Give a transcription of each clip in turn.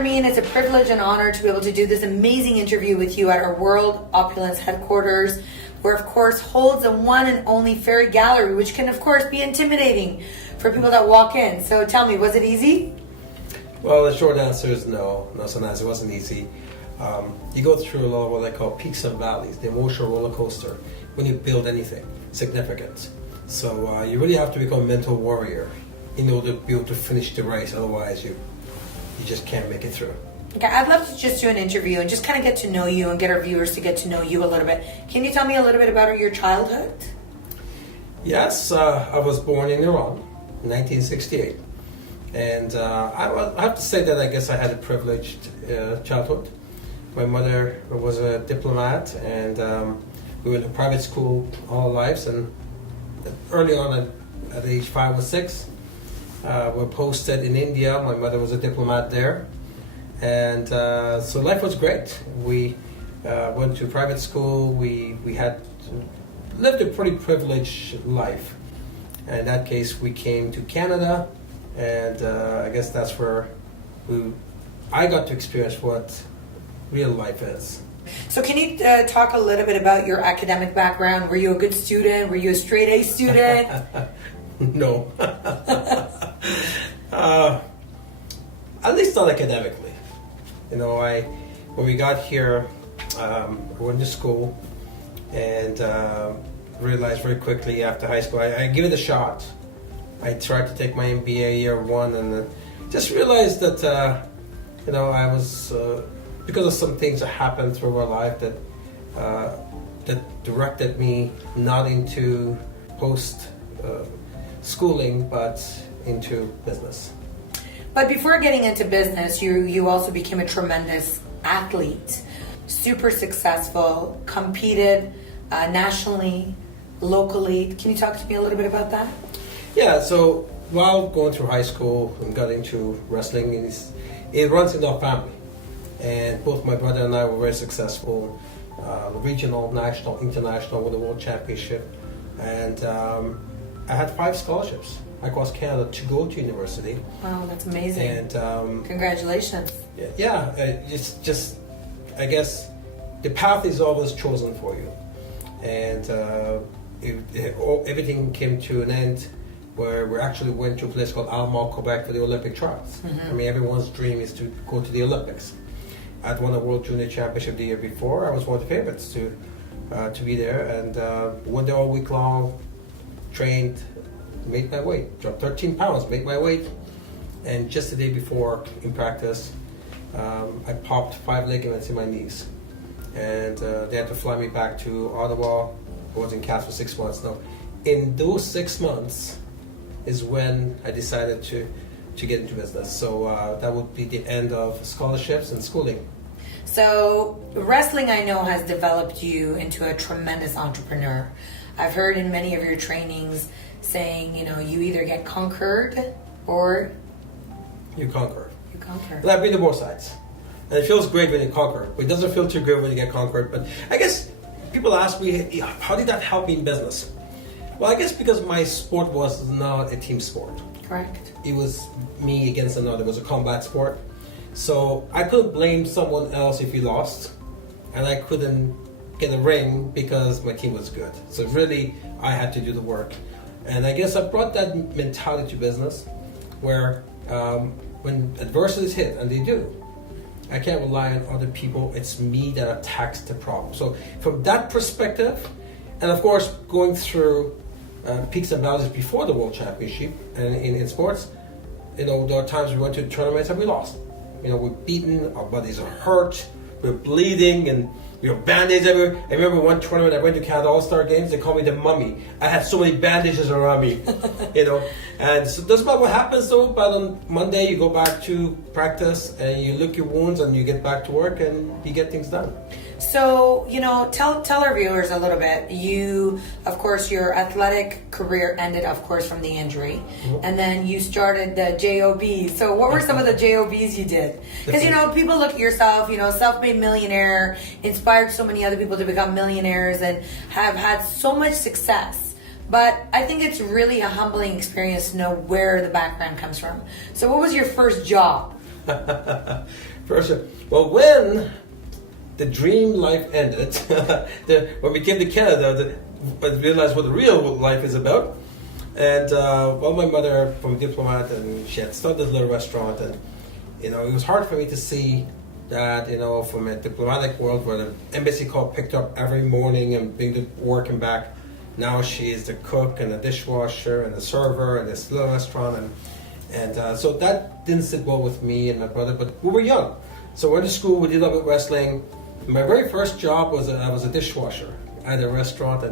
Ramin, it's a privilege and honor to be able to do this amazing interview with you at our World Opulence headquarters, where of course holds the one and only fairy gallery, which can of course be intimidating for people that walk in. So tell me, was it easy? Well, the short answer is no. No, sometimes it wasn't easy. You go through a lot of what I call peaks and valleys, the emotional roller coaster, when you build anything significant. So you really have to become a mental warrior in order to be able to finish the race. Otherwise, you just can't make it through. Okay, I'd love to just do an interview and just kind of get to know you and get our viewers to get to know you a little bit. Can you tell me a little bit about your childhood? Yes, I was born in Iran in 1968. And I have to say that I guess I had a privileged childhood. My mother was a diplomat, and we went to private school all our lives. And early on, at age 5 or 6, we were posted in India. My mother was a diplomat there, and so life was great. We went to private school. We had lived a pretty privileged life. And in that case, we came to Canada. And I guess that's where I got to experience what real life is. So can you talk a little bit about your academic background? Were you a good student? Were you a straight A student? No. At least not academically. You know, when we got here, I went to school and realized very quickly after high school, I give it a shot. I tried to take my MBA year 1 and just realized that, I was, because of some things that happened through our life that directed me not into schooling, but into business. But before getting into business, you also became a tremendous athlete, super successful, competed nationally, locally. Can you talk to me a little bit about that? Yeah, so while going through high school and got into wrestling, it runs in our family. And both my brother and I were very successful, regional, national, international, with the world championship. And I had 5 scholarships across Canada to go to university. Wow, that's amazing. And congratulations. Yeah, it's just, I guess, the path is always chosen for you. And everything came to an end where we actually went to a place called Alma, Quebec for the Olympic trials. Mm-hmm. I mean, everyone's dream is to go to the Olympics. I'd won a World Junior Championship the year before. I was one of the favorites to be there, and went there all week long, trained, made my weight, dropped 13 pounds, made my weight, and just the day before in practice, I popped 5 ligaments in my knees, and they had to fly me back to Ottawa. I was in cast for 6 months. Now, in those 6 months is when I decided to get into business. So that would be the end of scholarships and schooling. So wrestling, I know, has developed you into a tremendous entrepreneur. I've heard in many of your trainings saying, you either get conquered or you conquer. You conquer. And I've been to both sides. And it feels great when you conquer, but it doesn't feel too good when you get conquered. But I guess people ask me, how did that help me in business? Well, I guess because my sport was not a team sport. Correct. It was me against another. It was a combat sport. So I couldn't blame someone else if he lost. And I couldn't get a ring because my team was good. So really, I had to do the work. And I guess I brought that mentality to business where when adversities hit, and they do, I can't rely on other people. It's me that attacks the problem. So from that perspective, and of course, going through peaks and valleys before the World Championship and in sports, there are times we went to tournaments and we lost. We're beaten, our bodies are hurt, we're bleeding, and band-aids everywhere. I remember one tournament I went to Canada All-Star Games, they called me the mummy. I had so many bandages around me, And so that's about what happens though. But on Monday you go back to practice and you lick your wounds and you get back to work and you get things done. So, tell our viewers a little bit. You, of course, your athletic career ended, of course, from the injury. Mm-hmm. And then you started the JOB. So what were some of the JOBs you did? Because, people look at yourself, self-made millionaire, inspired so many other people to become millionaires and have had so much success. But I think it's really a humbling experience to know where the background comes from. So what was your first job? First job. Well, when the dream life ended, when we came to Canada, I realized what the real life is about. And well, my mother, from a diplomat, and she had started a little restaurant, and it was hard for me to see that, from a diplomatic world where the embassy call picked up every morning and bring to work and back. Now she is the cook and the dishwasher and the server in this little restaurant, and so that didn't sit well with me and my brother. But we were young, so we went to school. We did a little bit of wrestling. My very first job was I was a dishwasher at a restaurant,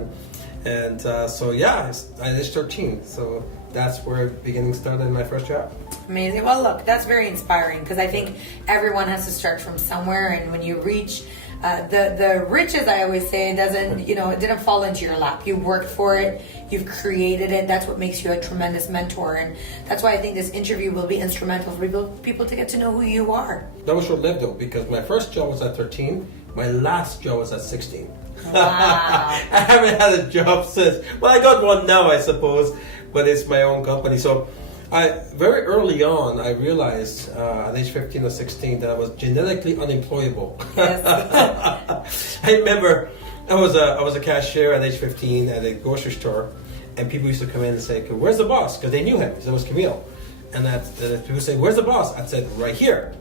and so yeah, I was 13. So that's where beginning started in my first job. Amazing. Well, look, that's very inspiring because I think everyone has to start from somewhere, and when you reach the riches, I always say, it didn't fall into your lap. You worked for it, you've created it. That's what makes you a tremendous mentor, and that's why I think this interview will be instrumental for people to get to know who you are. That was short-lived though, because my first job was at 13. My last job was at 16. Wow. I haven't had a job since. Well, I got one now, I suppose, but it's my own company. So very early on, I realized at age 15 or 16 that I was genetically unemployable. Yes. I remember I was a cashier at age 15 at a grocery store, and people used to come in and say, "Where's the boss?" Because they knew him. So it was Camille. And people say, "Where's the boss?" I said, "Right here."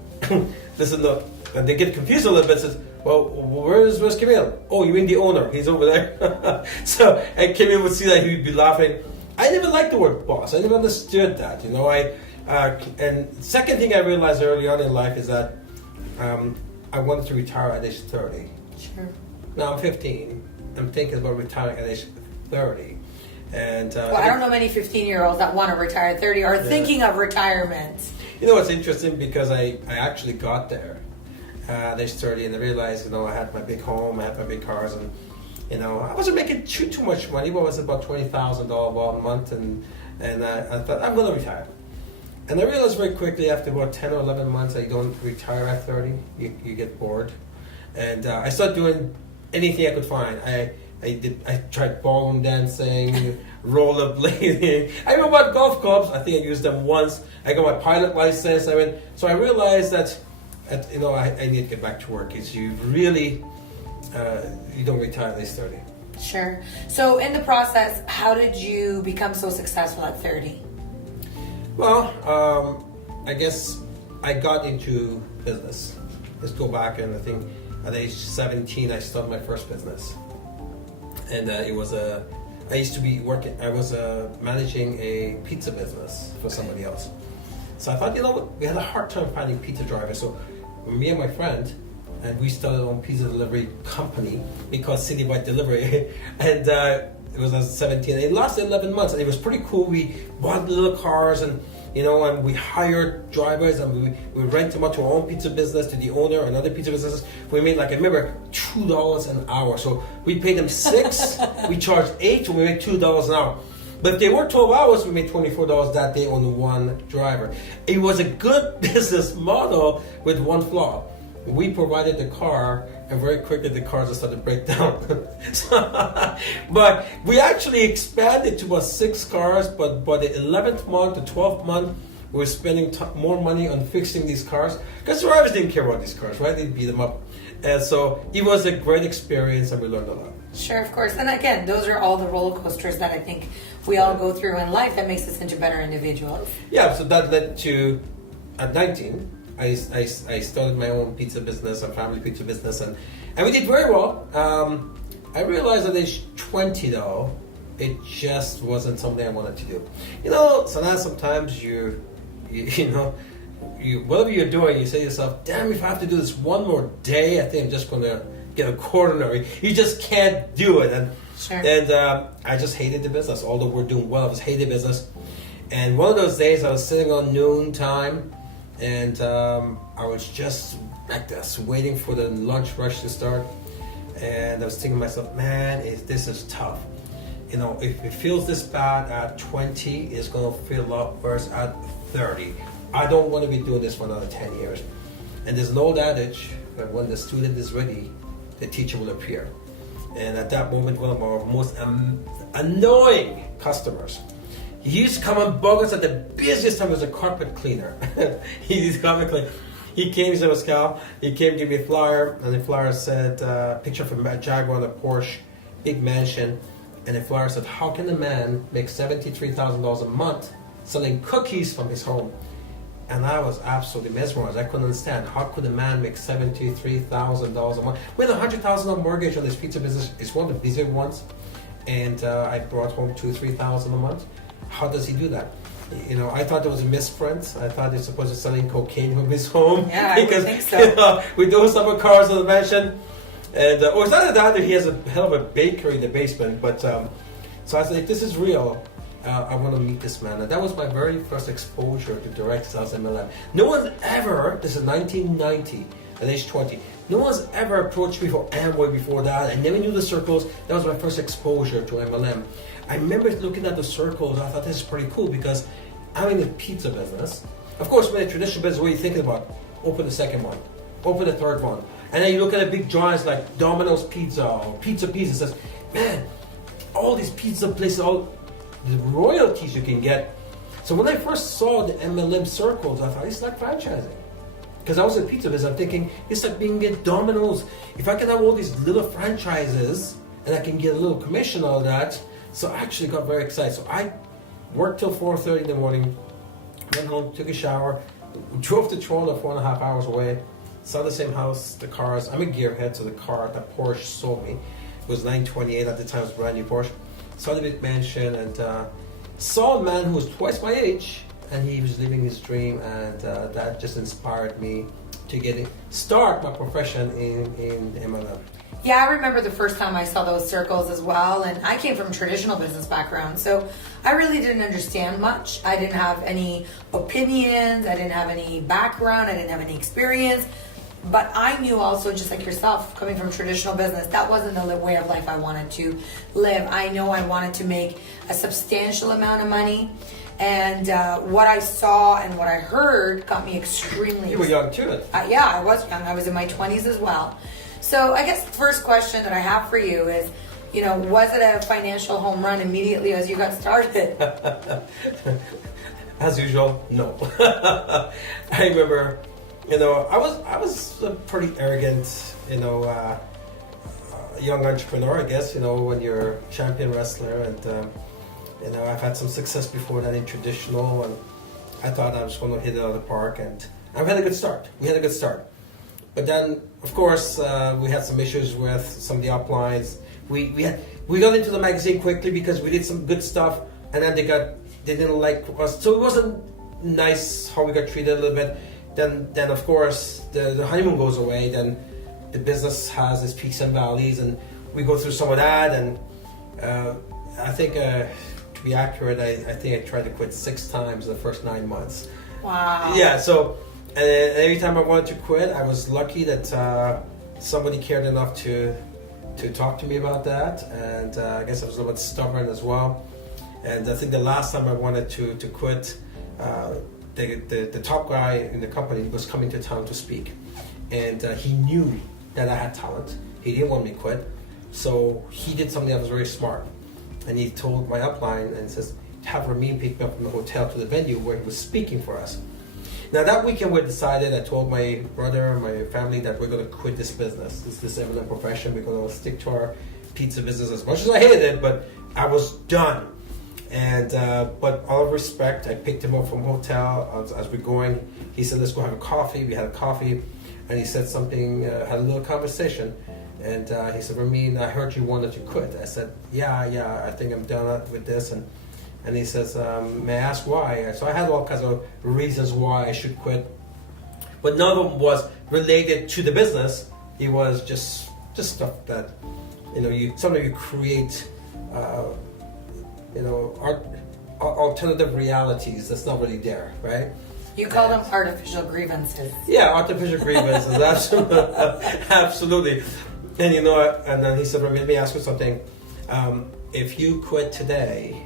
Listen, look, and they get confused a little bit. Says, "Well, where's Camille?" "Oh, you mean the owner? He's over there." So, and Camille would see that, he would be laughing. I never liked the word boss. I never understood that. And second thing I realized early on in life is that I wanted to retire at age 30. Sure. Now I'm 15. I'm thinking about retiring at age 30. And I don't know many 15-year-olds that want to retire at 30 or thinking of retirement. It's interesting because I actually got there at age 30, and I realized, I had my big home, I had my big cars, and I wasn't making too much money, but it was about $20,000 a month, and I thought, I'm going to retire. And I realized very quickly after about 10 or 11 months, I don't retire at 30. You get bored. And I started doing anything I could find. I tried ballroom dancing, rollerblading. I know about golf clubs. I think I used them once. I got my pilot license. So I realized that I need to get back to work. It's you really... you don't retire at age 30. Sure. So in the process, how did you become so successful at 30? Well, I guess I got into business. Let's go back, and I think at age 17 I started my first business. And I used to be working, I was managing a pizza business for somebody else. So I thought, we had a hard time finding pizza drivers. So me and my friend, and we started our own pizza delivery company, because citywide delivery, and it was at 17. It lasted 11 months, and it was pretty cool. We bought little cars, and and we hired drivers, and we rent them out to our own pizza business, to the owner and other pizza businesses. We made, I remember, $2 an hour. So we paid them $6, we charged $8, and we made $2 an hour. But if they worked 12 hours, we made $24 that day on one driver. It was a good business model with one flaw. We provided the car, and very quickly the cars started to break down. But we actually expanded to about 6 cars, but by the 11th month, the 12th month, we were spending more money on fixing these cars, because drivers didn't care about these cars, right? They'd beat them up. And so it was a great experience, and we learned a lot. Sure, of course. And again, those are all the roller coasters that I think we all go through in life that makes us into better individuals. Yeah, so that led to, at 19, I started my own pizza business, a family pizza business, and we did very well. I realized at age 20, though, it just wasn't something I wanted to do. Sometimes you whatever you're doing, you say to yourself, damn, if I have to do this one more day, I think I'm just going to get a coronary. You just can't do it. And sure. And I just hated the business. Although we're doing well, I just hated business. And one of those days, I was sitting on noon time, and I was just like this, waiting for the lunch rush to start. And I was thinking to myself, man, this is tough. If it feels this bad at 20, it's going to feel a lot worse at 30. I don't want to be doing this for another 10 years. And there's an old adage that when the student is ready, the teacher will appear. And at that moment, one of our most annoying customers, he used to come and bug us at the busiest time as a carpet cleaner. He used to come and clean. he came, he said, Pascal, he came, give me a flyer, and the flyer said, picture from a Jaguar and a Porsche, big mansion, and the flyer said, how can a man make $73,000 a month selling cookies from his home? And I was absolutely mesmerized. I couldn't understand. How could a man make $73,000 a month? With $100,000 mortgage on this pizza business, it's one of the busier ones. And I brought home $2,000-3,000 a month. How does he do that? You know, I thought it was a misprint. I thought he's supposed to be selling cocaine from his home. Yeah, because, I would think so. You know, with those type of cars on the mansion. And it's not that he has a hell of a bakery in the basement. But so I said, if this is real, I want to meet this man. And that was my very first exposure to direct sales MLM. No one ever, this is 1990, at age 20, no one's ever approached me for Amway before that. I never knew the circles. That was my first exposure to MLM. I remember looking at the circles, I thought this is pretty cool because I'm in the pizza business. Of course, when a traditional business, what are you thinking about? Open the second one, open the third one. And then you look at the big giants like Domino's Pizza or Pizza Pizza, says, man, all these pizza places, all the royalties you can get. So when I first saw the MLM circles, I thought it's like franchising. Because I was in pizza business, I'm thinking it's like being at Domino's. If I can have all these little franchises and I can get a little commission on that, so I actually got very excited. So I worked till 4:30 in the morning, went home, took a shower, drove to Toronto 4.5 hours away, saw the same house, the cars. I'm a gearhead, so the car that Porsche sold me was 928 at the time, it was a brand new Porsche. Saw the big mansion and saw a man who was twice my age, and he was living his dream, and that just inspired me to start my profession in MLM. Yeah, I remember the first time I saw those circles as well, and I came from a traditional business background, so I really didn't understand much. I didn't have any opinions, I didn't have any background, I didn't have any experience, but I knew also, just like yourself, coming from traditional business, that wasn't the way of life I wanted to live. I know I wanted to make a substantial amount of money, and what I saw and what I heard got me extremely... You were young too. Yeah, I was young. I was in my 20s as well. So I guess the first question that I have for you is, you know, was it a financial home run immediately as you got started? As usual, no. I remember, you know, I was a pretty arrogant, you know, young entrepreneur, I guess, you know, when you're a champion wrestler, and you know, I've had some success before that in traditional, and I thought I was going to hit it out of the park, and I've had a good start. We had a good start. But then, of course, we had some issues with some of the uplines. We got into the magazine quickly because we did some good stuff, and then they didn't like us. So it wasn't nice how we got treated a little bit. Then of course, the honeymoon goes away. Then the business has its peaks and valleys, and we go through some of that. And I think, to be accurate, I think I tried to quit 6 times in the first 9 months. Wow. Yeah. So. And every time I wanted to quit, I was lucky that somebody cared enough to talk to me about that, and I guess I was a little bit stubborn as well. And I think the last time I wanted to quit, the top guy in the company was coming to town to speak, and he knew that I had talent. He didn't want me to quit, so he did something that was very smart, and he told my upline and says, have Ramin pick me up from the hotel to the venue where he was speaking for us. Now that weekend we decided, I told my brother and my family that we're going to quit this business, this MLM profession. We're going to stick to our pizza business. As much as I hated it, but I was done. And but out of respect, I picked him up from hotel as we're going. He said, let's go have a coffee. We had a coffee, and he said something, had a little conversation. And he said, Ramin, I heard you wanted to quit. I said, yeah, I think I'm done with this. And he says, may I ask why? So I had all kinds of reasons why I should quit, but none of them was related to the business. It was just stuff that, you know, sometimes you create, you know, alternative realities that's not really there, right? You call them artificial grievances. Yeah, artificial grievances, absolutely. And you know, and then he said, let me ask you something. If you quit today,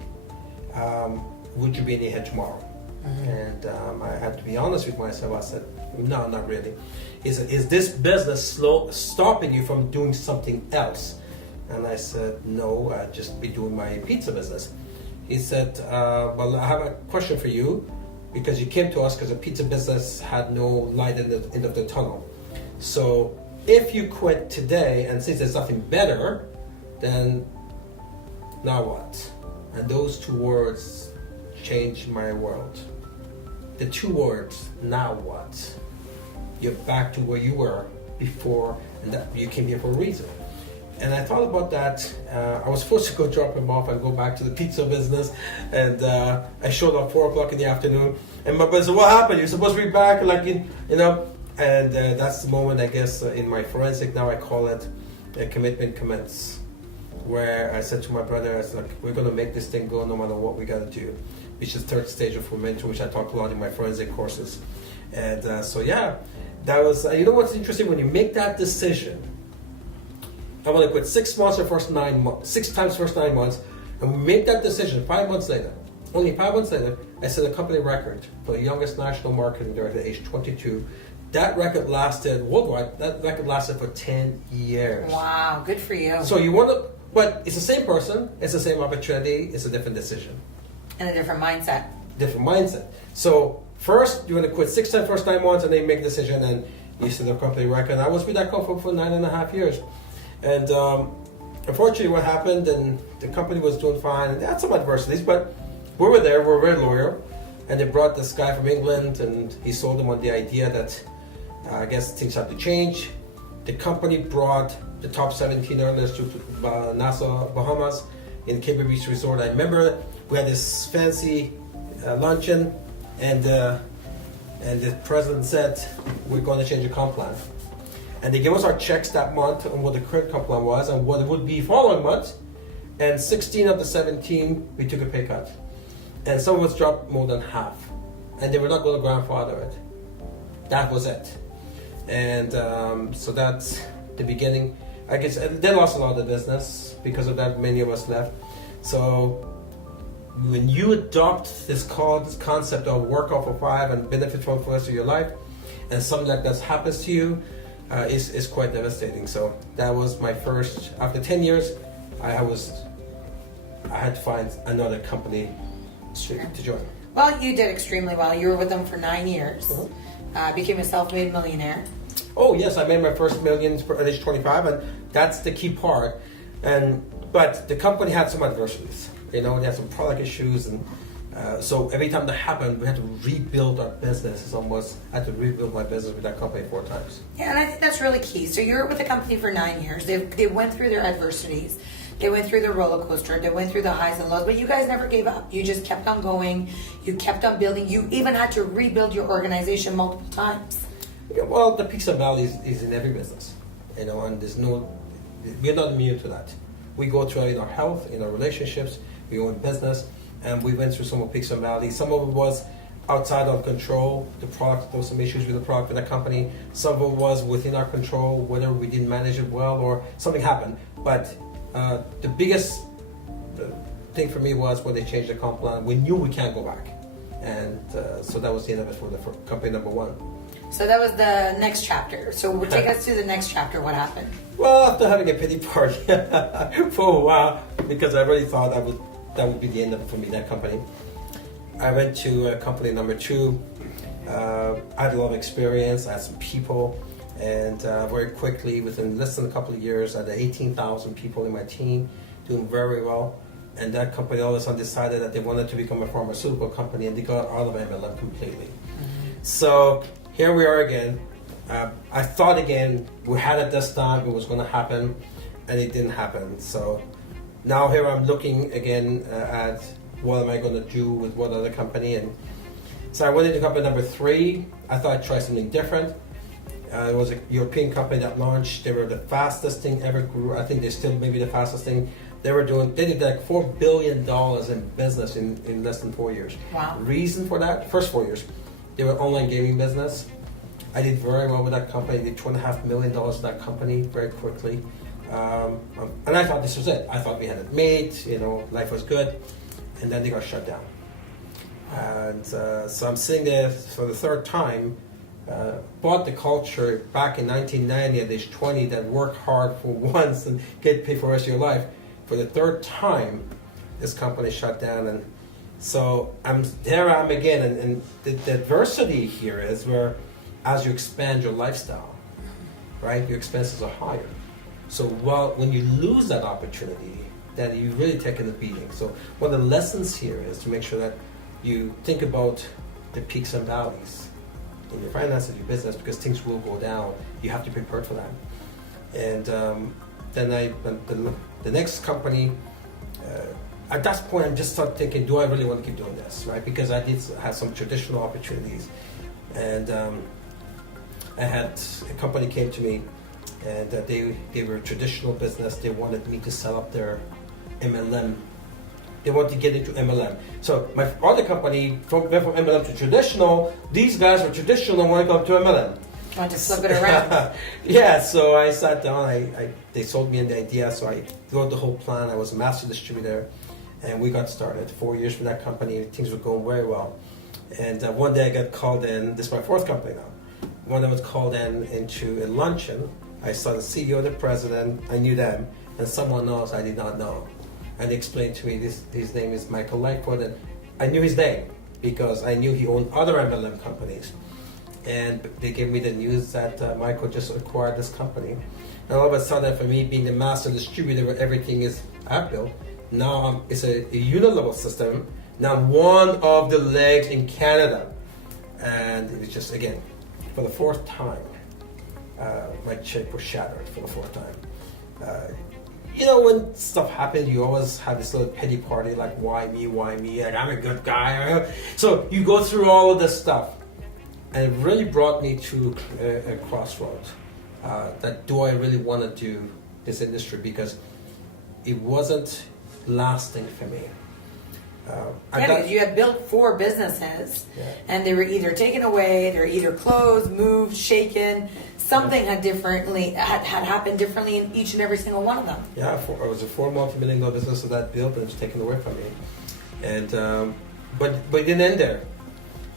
would you be any ahead tomorrow? Mm-hmm. And I had to be honest with myself. I said, no, not really. He said, is this business stopping you from doing something else? And I said, no, I'd just be doing my pizza business. He said, well, I have a question for you. because you came to us because the pizza business had no light in the end of the tunnel. So if you quit today and since there's nothing better, then now what? And those two words changed my world. The two words, now what? You're back to where you were before, and that you came here for a reason. And I thought about that. I was supposed to go drop him off and go back to the pizza business, and I showed up 4 o'clock in the afternoon. And my brother said, "What happened? You're supposed to be back, like you know." And that's the moment, I guess, in my forensic now I call it a commitment commence, where I said to my brother, I said, "Look, we're going to make this thing go no matter what we got to do," which is third stage of fermentation, which I talk a lot in my forensic courses. And so yeah, that was. You know what's interesting when you make that decision. I want to quit 6 months or first 9 months, 6 times first 9 months, and we make that decision 5 months later. Only 5 months later, I set a company record for the youngest national marketing director at age 22. That record lasted worldwide. That record lasted for 10 years. Wow, good for you. So you want to, but it's the same person, it's the same opportunity, it's a different decision. And a different mindset. Different mindset. So first, you want to quit 6 times first 9 months, and then you make a decision, and you set a company record. And I was with that company for 9.5 years. And unfortunately, what happened, and the company was doing fine, and they had some adversities, but we were there, we were very loyal, and they brought this guy from England, and he sold them on the idea that I guess things had to change. The company brought the top 17 earners to Nassau, Bahamas, in Cable Beach Resort. I remember we had this fancy luncheon, and the president said, "We're going to change the comp plan." And they gave us our checks that month on what the current comp plan was and what it would be following month. And 16 of the 17, we took a pay cut. And some of us dropped more than half. And they were not going to grandfather it. That was it. And so that's the beginning. I guess they lost a lot of the business. Because of that, many of us left. So when you adopt this concept of work off of 5 and benefit from it for the rest of your life, and something like that happens to you, is quite devastating. So that was my first. After 10 years, I had to find another company to join. Well, you did extremely well. You were with them for 9 years. Became a self-made millionaire. Oh yes, I made my first millions at age 25, and that's the key part. But the company had some adversities. You know, they had some product issues, and so every time that happened, we had to rebuild our business. It's almost, I had to rebuild my business with that company 4 times. Yeah, and I think that's really key. So you were with the company for 9 years. They went through their adversities. They went through the roller coaster. They went through the highs and lows. But you guys never gave up. You just kept on going. You kept on building. You even had to rebuild your organization multiple times. Yeah, well, the peaks and valleys is in every business. You know, and we're not immune to that. We go through it in our health, in our relationships, we own business. And we went through some of peaks and valleys. Some of it was outside our control. The product, there was some issues with the product with the company. Some of it was within our control, whether we didn't manage it well or something happened. But the biggest thing for me was when they changed the comp plan. We knew we can't go back. And so that was the end of it for the company number 1. So that was the next chapter. So take us to the next chapter. What happened? Well, after having a pity party for a while, because I really thought that would be the end of it for me, that company. I went to company number 2. I had a lot of experience, I had some people, and very quickly, within less than a couple of years, I had 18,000 people in my team, doing very well. And that company all of a sudden decided that they wanted to become a pharmaceutical company, and they got out of MLM completely. So here we are again. I thought again, we had it this time, it was going to happen, and it didn't happen. So now here I'm looking again at what am I going to do with what other company. And so I went into company number 3. I thought I'd try something different. It was a European company that launched. They were the fastest thing ever grew. I think they're still maybe the fastest thing. They did like $4 billion in business in less than 4 years. Wow. Reason for that, first 4 years, they were online gaming business. I did very well with that company. I did $2.5 million in that company very quickly. And I thought this was it. I thought we had it made, you know, life was good. And then they got shut down. And so I'm sitting there for the 3rd time, bought the culture back in 1990 at age 20 that worked hard for once and get paid for the rest of your life. For the 3rd time, this company shut down. And So there I am again, and the adversity here is where, as you expand your lifestyle, right, your expenses are higher. So when you lose that opportunity, then you really taking a beating. So one of the lessons here is to make sure that you think about the peaks and valleys in your finances, your business, because things will go down. You have to be prepared for that. And then the next company. At that point, I'm just started thinking, do I really want to keep doing this, right? Because I did have some traditional opportunities, and I had a company came to me, and they were a traditional business. They wanted me to set up their MLM. They wanted to get into MLM. So my other company went from MLM to traditional. These guys were traditional and want to go to MLM. Want to flip it around? Yeah, so I sat down. They sold me the idea, so I wrote the whole plan. I was a master distributor, and we got started. 4 years for that company. Things were going very well. And one day I got called in. This is my fourth company now. One day I was called into a luncheon. I saw the CEO, the president. I knew them, and someone else I did not know. And they explained to me his name is Michael Lightfoot, and I knew his name because I knew he owned other MLM companies. And they gave me the news that Michael just acquired this company. And all of a sudden, for me being the master distributor where everything is built, now it's a unilevel system. Now I'm one of the legs in Canada. And it was just, again, for the fourth time, my chip was shattered for the fourth time. You know, when stuff happens, you always have this little pity party, like, why me, like, I'm a good guy. So you go through all of this stuff. And it really brought me to a crossroads. That do I really want to do this industry? Because it wasn't lasting for me. Because you had built 4 businesses, and they were either taken away, they were either closed, moved, shaken. Something had happened differently in each and every single one of them. Yeah, it was a $4 multi-million business that built, and it was taken away from me. And but it didn't end there,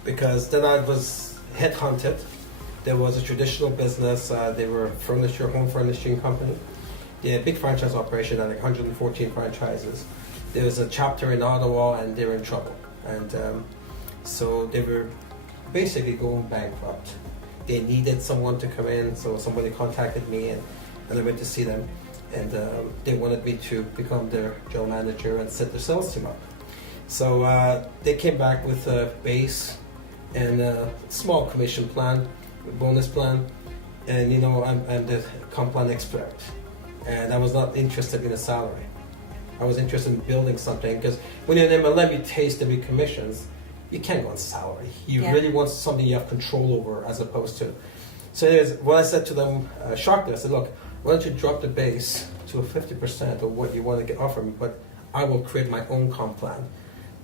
because then I was headhunted. There was a traditional business. They were a home furnishing company. They had a big franchise operation, like 114 franchises. There was a chapter in Ottawa, and they were in trouble. And so they were basically going bankrupt. They needed someone to come in, so somebody contacted me, and I went to see them. And they wanted me to become their general manager and set their sales team up. So they came back with a base and a small commission plan, bonus plan, and you know, I'm the comp plan expert, and I was not interested in a salary. I was interested in building something, because when you're in MLM, you taste the big commissions. You can't go on salary. You really want something you have control over, as opposed to. So anyways, what I said to them, shocked them, I said, look, why don't you drop the base to 50% of what you want to offer me, but I will create my own comp plan.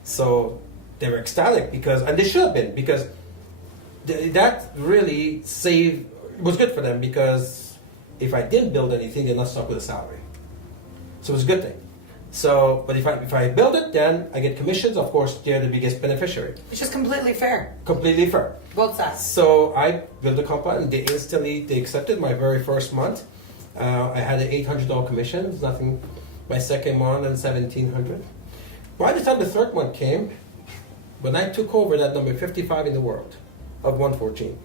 So they were ecstatic, and they should have been, because that really was good for them, because if I didn't build anything, they're not stuck with a salary. So it was a good thing. So, but if I build it, then I get commissions. Of course, they're the biggest beneficiary. Which is completely fair. Completely fair. Both sides. So I built a comp plan, and they accepted my very first month. I had an $800 commission. It's nothing. My second month, and $1,700. By the time the third month came, when I took over, that number 55 in the world of 114.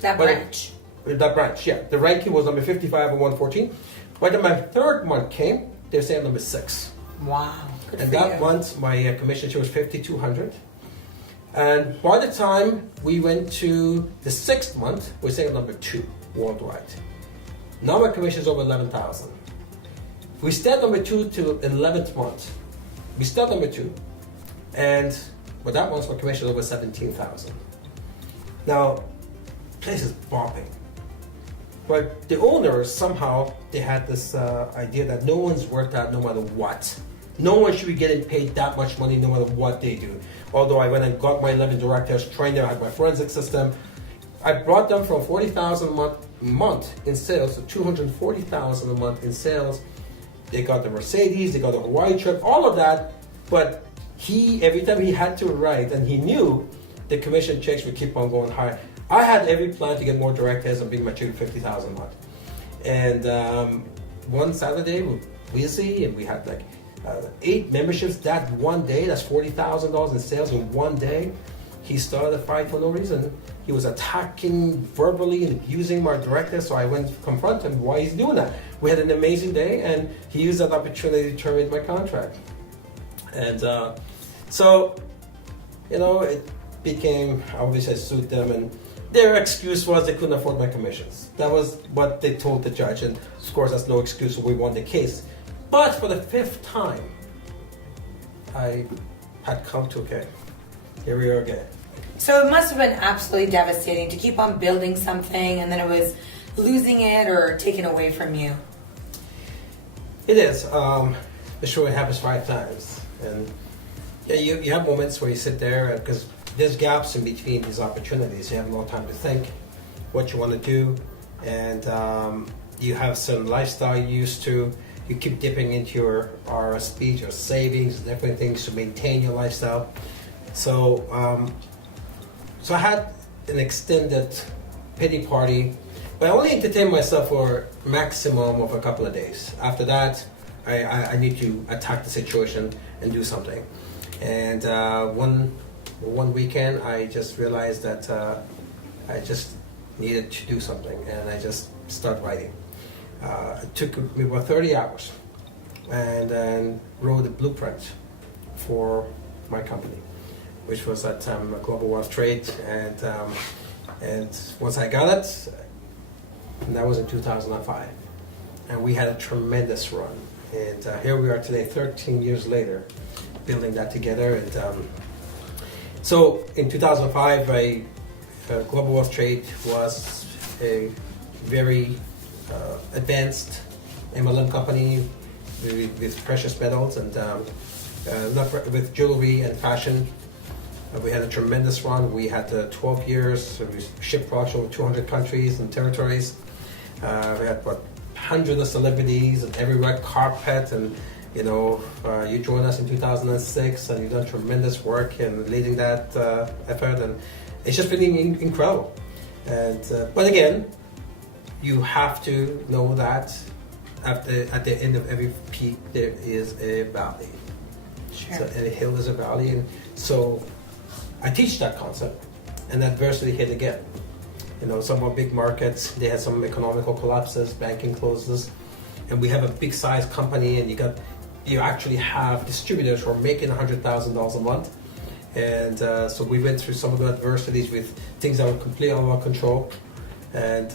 That branch. That branch, yeah. The ranking was number 55 of 114. By the time my third month came, they were saying number 6. Wow. Good and for that you. month, my commission share was 5,200. And by the time we went to the 6th month, we're saying number 2 worldwide. Now my commission is over 11,000. We stayed number 2 to 11th month. We stayed number 2. And but that month, my commission is over 17,000. Now, place is bombing. But the owners, somehow, they had this idea that no one's worth that no matter what. No one should be getting paid that much money no matter what they do. Although I went and got my 11 directors, trained them, I had my forensic system. I brought them from 40,000 a month in sales to 240,000 a month in sales. They got the Mercedes, they got the Hawaii trip, all of that. But every time he had to write, and he knew the commission checks would keep on going higher. I had every plan to get more directors and bring my check to 50,000 a month. And one Saturday, we were busy, and we had like 8 memberships that one day. That's $40,000 in sales in one day. He started a fight for no reason. He was attacking verbally and abusing my director, so I went to confront him why he's doing that. We had an amazing day, and he used that opportunity to terminate my contract. And so, it became, obviously I sued them, and their excuse was they couldn't afford my commissions. That was what they told the judge, and of course that's no excuse, so we won the case. But for the 5th time, I had come to, okay, here we are again. So it must have been absolutely devastating to keep on building something and then it was losing it or taken away from you. It is. The show happens 5 times. And yeah, you have moments where you sit there, because there's gaps in between these opportunities. You have no time to think what you want to do. And you have some lifestyle you're used to. You keep dipping into your RSPs, your savings, different things to maintain your lifestyle. So I had an extended pity party, but I only entertained myself for a maximum of a couple of days. After that, I need to attack the situation and do something. And one weekend, I just realized that I just needed to do something, and I just started writing. It took me about 30 hours, and then wrote a blueprint for my company, which was at Global Wealth Trade, and once I got it, and that was in 2005, and we had a tremendous run, and here we are today, 13 years later, building that together. And so in 2005, Global Wealth Trade was a very advanced MLM company with precious metals and with jewelry and fashion. We had a tremendous run. We had 12 years. So we shipped products over 200 countries and territories. We had hundreds of celebrities and every red carpet. And you joined us in 2006, and you've done tremendous work in leading that effort. And it's just been incredible. And but again, you have to know that at the end of every peak there is a valley. Sure. So, and a hill is a valley, and so I teach that concept. And adversity hit again. Some of our big markets, they had some economical collapses, banking closes, and we have a big size company, and you actually have distributors who are making $100,000 a month. And so we went through some of the adversities with things that were completely out of our control. And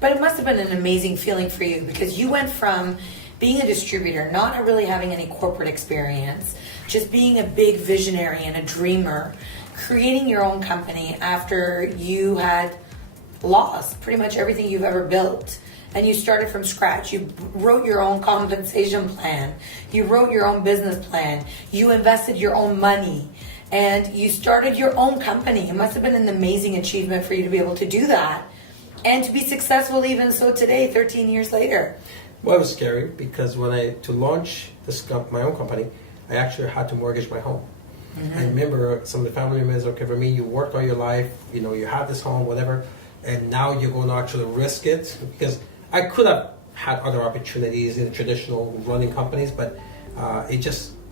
but it must have been an amazing feeling for you, because you went from being a distributor, not really having any corporate experience, just being a big visionary and a dreamer, creating your own company after you had lost pretty much everything you've ever built. And you started from scratch. You wrote your own compensation plan. You wrote your own business plan. You invested your own money. And you started your own company. It must have been an amazing achievement for you to be able to do that. And to be successful even so today, 13 years later. Well, it was scary, because to launch my own company, I actually had to mortgage my home. Mm-hmm. I remember some of the family members, okay, for me, you worked all your life, you have this home, whatever, and now you're going to actually risk it, because I could have had other opportunities in traditional running companies, but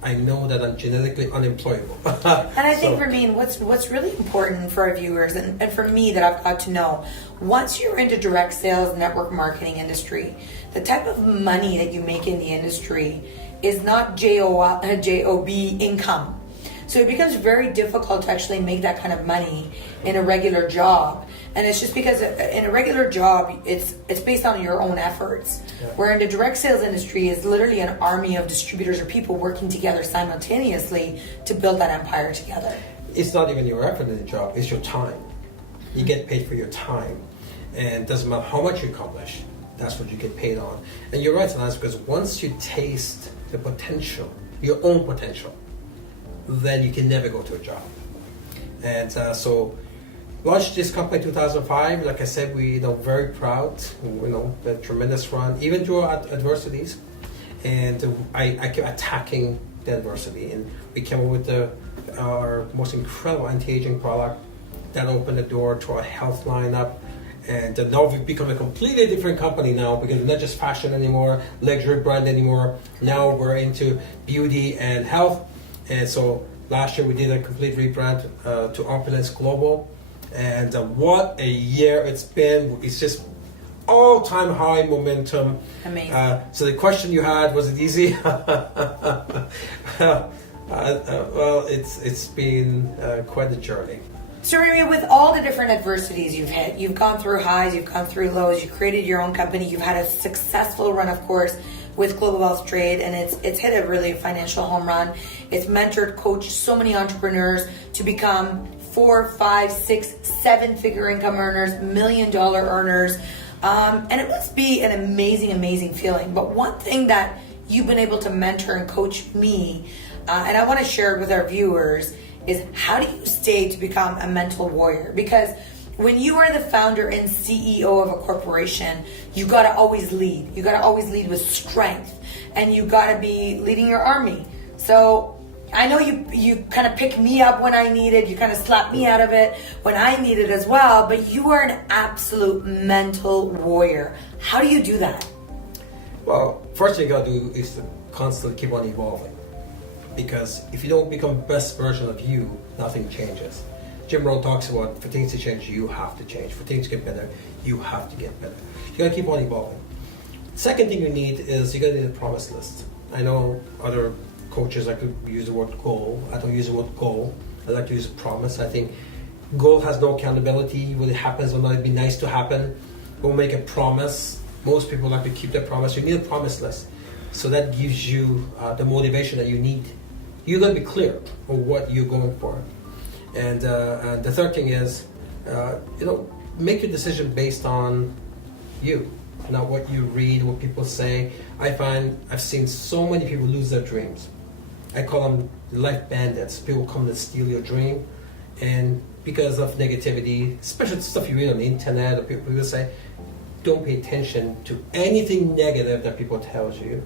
I know that I'm genetically unemployable. And I think, Ramin, what's really important for our viewers and for me that I've got to know, once you're into direct sales, network marketing industry, the type of money that you make in the industry is not JOB income. So it becomes very difficult to actually make that kind of money in a regular job. And it's just because in a regular job, it's based on your own efforts. Yeah. Where in the direct sales industry is literally an army of distributors or people working together simultaneously to build that empire together. It's not even your effort in the job, it's your time. You get paid for your time. And it doesn't matter how much you accomplish, that's what you get paid on. And you're right, Lance, because once you taste the potential, your own potential, then you can never go to a job. And so launched this company in 2005. Like I said, we very proud. The tremendous run, even through adversities. And I kept attacking the adversity, and we came up with our most incredible anti-aging product that opened the door to our health lineup. And now we've become a completely different company now, because we're not just fashion anymore, luxury brand anymore. Now we're into beauty and health. And so last year we did a complete rebrand to Opulence Global. And what a year it's been. It's just all-time high momentum. Amazing. So the question you had, was it easy? Well, it's been quite a journey. So Ramin, with all the different adversities you've hit, you've gone through highs, you've gone through lows, you created your own company, you've had a successful run, of course, with Global Wealth Trade, and it's hit a really financial home run. It's mentored, coached so many entrepreneurs to become 4, 5, 6, 7-figure income earners, $1 million earners, and it must be an amazing, amazing feeling. But one thing that you've been able to mentor and coach me, and I want to share it with our viewers, is how do you stay to become a mental warrior? Because when you are the founder and CEO of a corporation, you got to always lead. You got to always lead with strength, and you got to be leading your army. So I know you kind of picked me up when I needed, you kind of slapped me out of it when I needed as well, but you are an absolute mental warrior. How do you do that? Well, first thing you got to do is to constantly keep on evolving. Because if you don't become best version of you, nothing changes. Jim Rohn talks about, for things to change, you have to change. For things to get better, you have to get better. You gotta keep on evolving. Second thing you need is you gotta need a promise list. I know other coaches like to use the word goal. I don't use the word goal. I like to use a promise. I think goal has no accountability. Whether it happens or not, it'd be nice to happen. We'll make a promise. Most people like to keep their promise. You need a promise list. So that gives you the motivation that you need. You got to be clear on what you're going for. And the third thing is, make your decision based on you, not what you read, what people say. I've seen so many people lose their dreams. I call them life bandits. People come to steal your dream, and because of negativity, especially stuff you read on the internet, or people say, don't pay attention to anything negative that people tell you.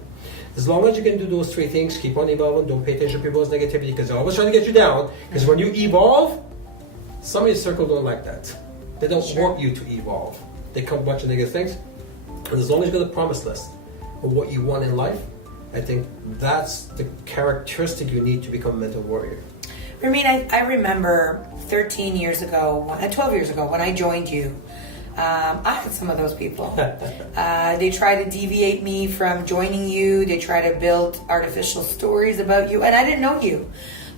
As long as you can do those three things, keep on evolving, don't pay attention to people's negativity, because they're always trying to get you down. Because when you evolve, some of your circle don't like that. They don't want you to evolve. They come with a bunch of negative things. And as long as you got a promise list of what you want in life, I think that's the characteristic you need to become a mental warrior. Ramin, I remember 13 years ago, 12 years ago, when I joined you, I had some of those people. They try to deviate me from joining you. They try to build artificial stories about you, and I didn't know you.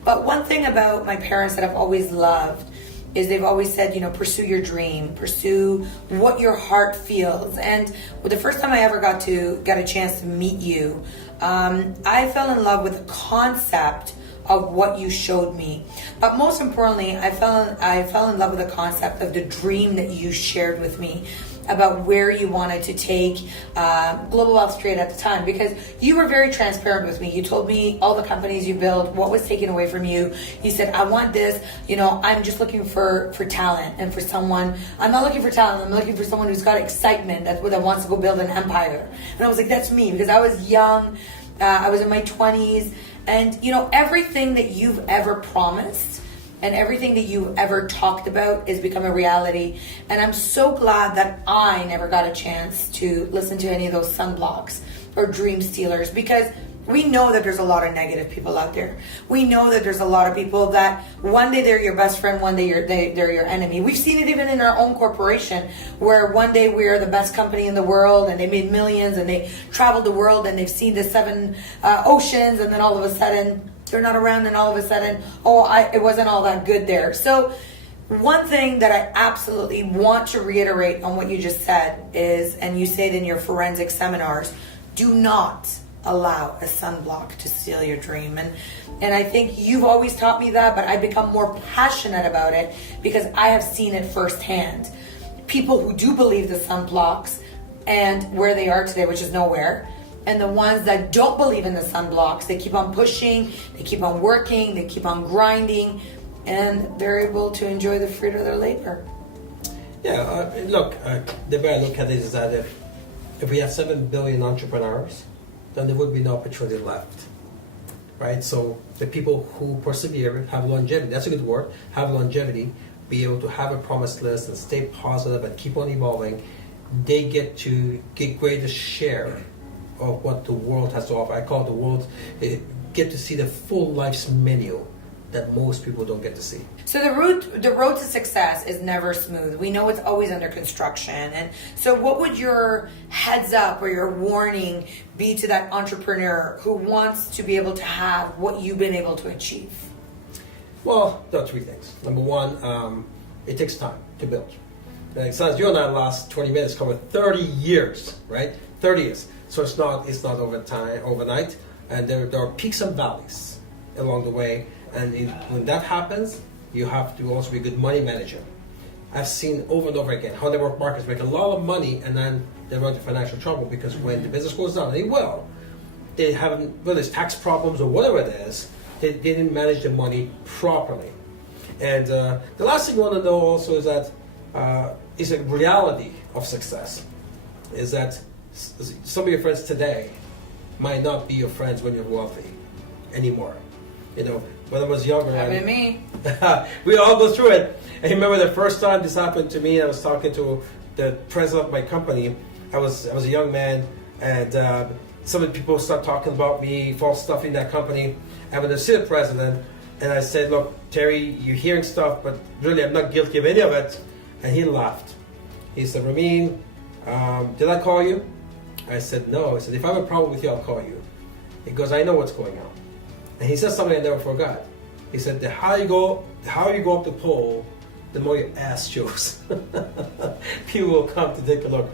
But one thing about my parents that I've always loved is they've always said, pursue your dream, pursue what your heart feels. And the first time I ever got a chance to meet you, I fell in love with the concept of what you showed me. But most importantly, I fell in love with the concept of the dream that you shared with me about where you wanted to take Global Wealth Trade at the time, because you were very transparent with me. You told me all the companies you built, what was taken away from you. You said, I want this, I'm just looking for talent and for someone. I'm not looking for talent, I'm looking for someone who's got excitement, that wants to go build an empire. And I was like, that's me, because I was young, I was in my 20s, and everything that you've ever promised and everything that you ever talked about is become a reality. And I'm so glad that I never got a chance to listen to any of those sunblocks or dream stealers, because we know that there's a lot of negative people out there. We know that there's a lot of people that one day they're your best friend, one day they're your enemy. We've seen it even in our own corporation, where one day we're the best company in the world and they made millions and they traveled the world and they've seen the 7 oceans, and then all of a sudden they're not around, and all of a sudden, it wasn't all that good there. So one thing that I absolutely want to reiterate on what you just said is, and you say it in your forensic seminars, do not allow a sunblock to steal your dream. And I think you've always taught me that, but I've become more passionate about it because I have seen it firsthand. People who do believe the sunblocks and where they are today, which is nowhere, and the ones that don't believe in the sunblocks, they keep on pushing, they keep on working, they keep on grinding, and they're able to enjoy the fruit of their labor. Yeah, the way I look at it is that if we have 7 billion entrepreneurs, then there would be no opportunity left, right? So the people who persevere, have longevity, that's a good word, have longevity, be able to have a promise list and stay positive and keep on evolving, they get to get greater share of what the world has to offer. I call it the world, they get to see the full life's menu that most people don't get to see. So the road to success is never smooth. We know it's always under construction. And so what would your heads up or your warning be to that entrepreneur who wants to be able to have what you've been able to achieve? Well, there are three things. Number one, it takes time to build. Like, since you and I last 20 minutes covered 30 years, right? 30 years. So it's not overnight. And there are peaks and valleys along the way. And when that happens, you have to also be a good money manager. I've seen over and over again how network marketers make a lot of money and then they run into financial trouble because when the business goes down, they haven't, whether it's tax problems or whatever it is, they didn't manage the money properly. And the last thing you want to know also is that is a reality of success. Is that some of your friends today might not be your friends when you're wealthy anymore. You know, when I was younger, Happened to me. we all go through it. And remember the first time this happened to me, I was talking to the president of my company. I was a young man, and some of the people start talking about me, false stuff in that company. And when I see the president, and I said, "Look, Terry, you're hearing stuff, but really, I'm not guilty of any of it." And he laughed. He said, "Ramin, did I call you?" I said, "No." He said, "If I have a problem with you, I'll call you." He goes, "I know what's going on." And he said something I never forgot. He said, the higher you go up the pole, the more your ass shows. People will come to take a look.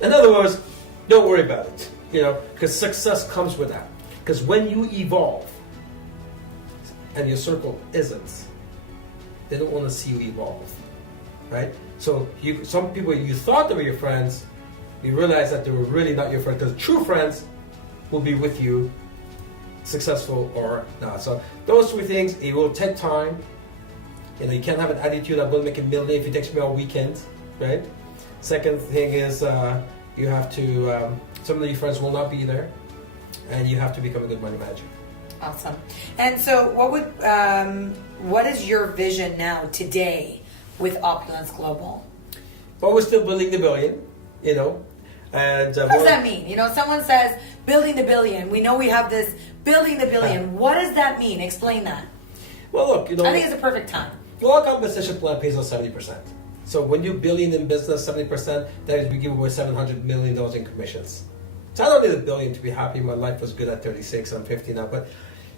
In other words, don't worry about it, you know, because success comes with that. Because when you evolve, and your circle isn't, they don't want to see you evolve, right? So some people you thought they were your friends, you realize that they were really not your friends. Because true friends will be with you, successful or not. So those three things, it will take time. You know, you can't have an attitude I'm going to make $1 million if it takes me all weekend, right? Second thing is you have to, some of your friends will not be there, and you have to become a good money manager. Awesome. And so what is your vision now today with Opulence Global? But we're still building the billion, you know. And what does that mean? You know, someone says building the billion. We know we have this building the billion. What does that mean? Explain that. Well, look, you know, I think it's a perfect time. Well, our compensation plan pays us 70%. So when you're billion in business, 70%, that is we give away $700 million in commissions. So I don't need $1 billion to be happy. My life was good at 36. I'm 50 now, but.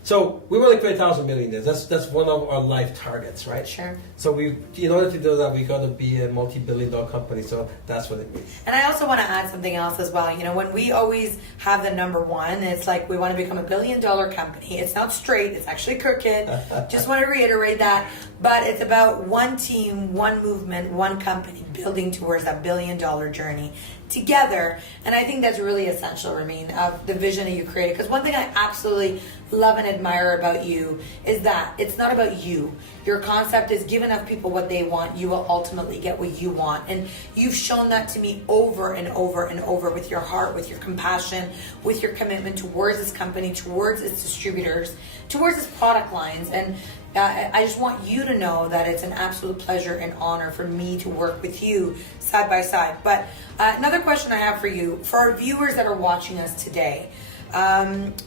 So we want to create 1,000 millionaires. That's one of our life targets, right? Sure. So in order to do that, we got to be a multi-billion-dollar company. So that's what it means. And I also want to add something else as well. You know, when we always have the number one, it's like we want to become $1 billion company. It's not straight. It's actually crooked. Just want to reiterate that. But it's about one team, one movement, one company building towards that $1 billion journey together. And I think that's really essential, Ramin, of the vision that you created. Because one thing I absolutely love and admire about you is that it's not about you. Your concept is give enough people what they want, you will ultimately get what you want. And you've shown that to me over and over and over with your heart, with your compassion, with your commitment towards this company, towards its distributors, towards its product lines. And I just want you to know that it's an absolute pleasure and honor for me to work with you side by side. But another question I have for you, for our viewers that are watching us today,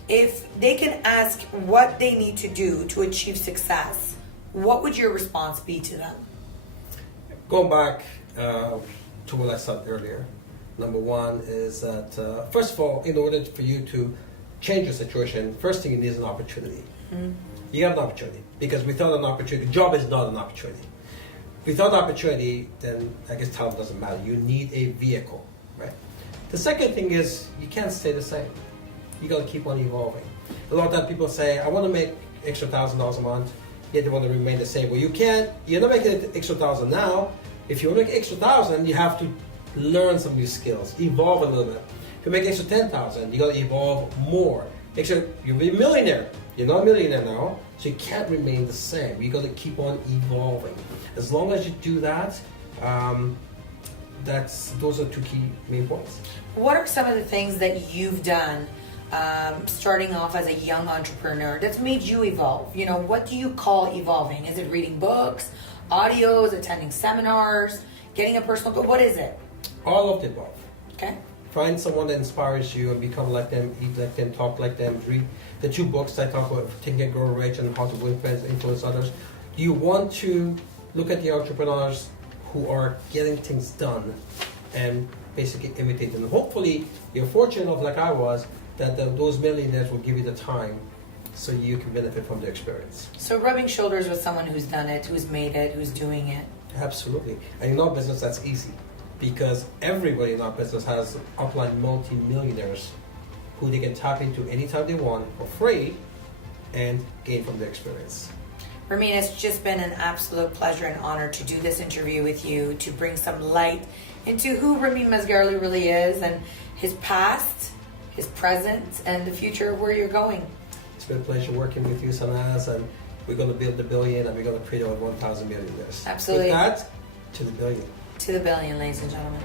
if they can ask what they need to do to achieve success, what would your response be to them? Going back to what I said earlier, number one is that, first of all, in order for you to change your situation, first thing you need is an opportunity. Mm-hmm. You have an opportunity, because without an opportunity, job is not an opportunity. Without opportunity, then I guess talent doesn't matter. You need a vehicle, right? The second thing is you can't stay the same. You got to keep on evolving. A lot of times people say, I want to make extra $1,000 a month, yet they want to remain the same. Well, you can't. You're not making an extra 1,000 now. If you want to make extra 1,000, you have to learn some new skills, evolve a little bit. If you make extra 10,000, you got to evolve more. You'll be a millionaire. You're not a millionaire now, so you can't remain the same. You got to keep on evolving. As long as you do that, those are two key main points. What are some of the things that you've done starting off as a young entrepreneur that's made you evolve? You know, what do you call evolving? Is it reading books, audios, attending seminars, getting a personal goal? What is it? All of the above. Okay. Find someone that inspires you and become like them, eat like them, talk like them. Read the 2 books I talk about, Think and Grow Rich and How to Win Friends, Influence Others. You want to look at the entrepreneurs who are getting things done and basically imitate them. Hopefully, you're fortunate enough, like I was, that those millionaires will give you the time so you can benefit from the experience. So rubbing shoulders with someone who's done it, who's made it, who's doing it. Absolutely. And in our business, that's easy because everybody in our business has upline multi-millionaires who they can tap into anytime they want for free and gain from the experience. Ramin, it's just been an absolute pleasure and honor to do this interview with you, to bring some light into who Ramin Mesgarlou really is and his past, his present, and the future of where you're going. It's been a pleasure working with you, Sanaz, and we're going to build the billion and we're going to create over 1,000 millionaires. Absolutely. With that, to the billion. To the billion, ladies and gentlemen.